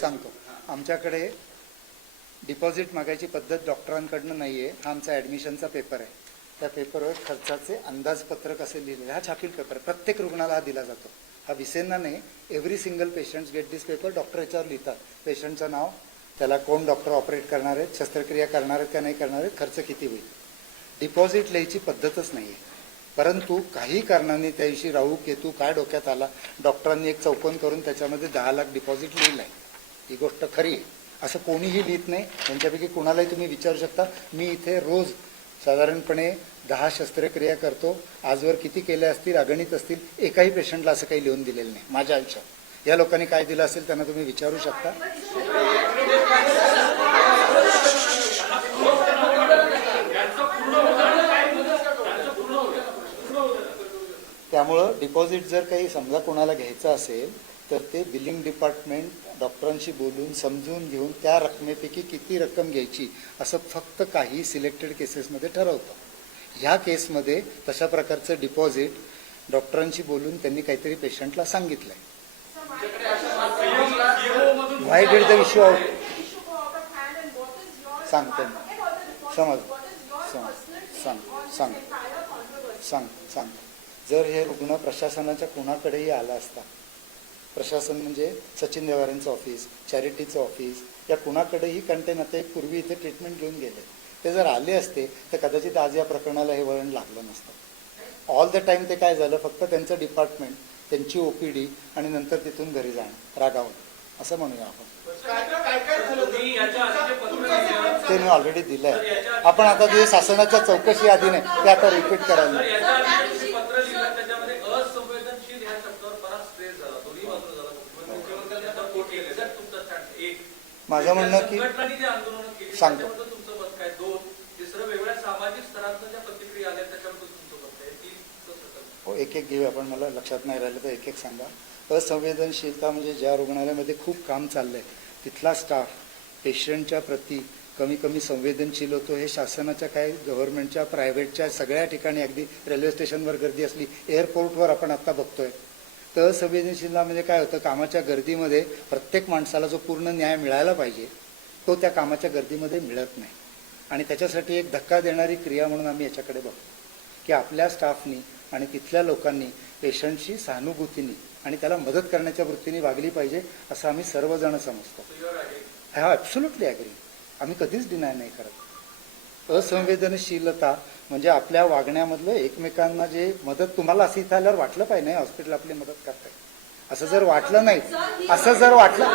सांगतो. आमच्याकडे डिपॉझिट मागायची पद्धत डॉक्टरांकडनं नाही आहे. हा आमचा ॲडमिशनचा पेपर आहे. त्या पेपरवर खर्चाचे अंदाजपत्रक असे लिहिलेले. हा छापील पेपर प्रत्येक रुग्णाला हा दिला जातो. हा विसेंना नाही. Every single patients get this paper. Doctor याच्यावर लिहितात पेशंटचं नाव, त्याला कोण डॉक्टर ऑपरेट करणार आहेत, शस्त्रक्रिया करणार आहेत का नाही करणार आहेत, खर्च किती होईल. डिपॉझिट लिहायची पद्धतच नाही आहे. परंतु काही कारणाने त्या दिवशी राहू केतू काय डोक्यात आला, डॉक्टरांनी एक चौपन करून त्याच्यामध्ये 10 लाख डिपॉझिट लिहिलं आहे. ही गोष्ट खरी आहे. असं कोणीही लिहित नाही. त्यांच्यापैकी कोणालाही तुम्ही विचारू शकता. मी इथे रोज साधारणपणे 10 शस्त्रक्रिया करतो. आजवर किती केल्या असतील, अगणित असतील. एकाही पेशंटला असं काही लिहून दिलेलं नाही माझ्या आयुष्यात. या लोकांनी काय दिलं असेल त्यांना तुम्ही विचारू शकता. त्यामुळं डिपॉझिट जर काही समजा कोणाला घ्यायचं असेल तर ते बिलिंग डिपार्टमेंट डॉक्टरांशी बोलून समजून घेऊन त्या रकमेपैकी किती रक्कम घ्यायची असं फक्त काही सिलेक्टेड केसेसमध्ये ठरवतं. ह्या केसमध्ये तशा प्रकारचं डिपॉझिट डॉक्टरांशी बोलून त्यांनी काहीतरी पेशंटला सांगितलंय. व्हाय डिड द इश्यू आउट सांगतो. समज सांग सांग सांग सांग जर हे रुग्ण प्रशासनाच्या कुणाकडेही आला असता, प्रशासन म्हणजे सचिन देवारेंचं ऑफिस, चॅरिटीचं ऑफिस, या कुणाकडेही कंटेन आता एक पूर्वी इथे ट्रीटमेंट घेऊन गेले, ते जर आले असते तर कदाचित आज या प्रकरणाला हे वळण लागलं नसतं. ऑल द टाइम ते काय झालं, फक्त त्यांचं डिपार्टमेंट, त्यांची ओपीडी आणि नंतर तिथून घरी जाणं रागावून, असं म्हणूया आपण. ते मी ऑलरेडी दिलंय. आपण आता जे शासनाच्या चौकशी आधी नाही ते आता रिपीट करायला. माझं म्हणणं की सांगतो, हो एक एक घेऊया आपण, मला लक्षात नाही राहिलं तर एक एक सांगा. असंवेदनशीलता म्हणजे ज्या रुग्णालयामध्ये खूप काम चाललंय तिथला स्टाफ पेशंटच्या प्रती कमी कमी संवेदनशील होतो. हे शासनाच्या काय गव्हर्नमेंटच्या प्रायव्हेटच्या सगळ्या ठिकाणी, अगदी रेल्वे स्टेशनवर गर्दी असली, एअरपोर्टवर आपण आता बघतोय. तर संवेदनशीलता म्हणजे काय होतं, कामाच्या गर्दीमध्ये प्रत्येक माणसाला जो पूर्ण न्याय मिळायला पाहिजे तो त्या कामाच्या गर्दीमध्ये मिळत नाही. आणि त्याच्यासाठी एक धक्का देणारी क्रिया म्हणून आम्ही याच्याकडे बघतो की आपल्या स्टाफनी आणि तिथल्या लोकांनी पेशंटशी सहानुभूतीने आणि त्याला मदत करण्याच्या वृत्तीने वागली पाहिजे असं आम्ही सर्वजण समजतो. हा ॲब्सोल्युटली ॲग्री. आम्ही कधीच डिनाय नाही करत. असंवेदनशीलता म्हणजे आपल्या वागण्यामधलं एकमेकांना जे मदत, तुम्हाला असं इथं आल्यावर वाटलं पाहिजे नाही हॉस्पिटल आपली मदत करताय, असं जर वाटलं नाही, असं जर वाटलं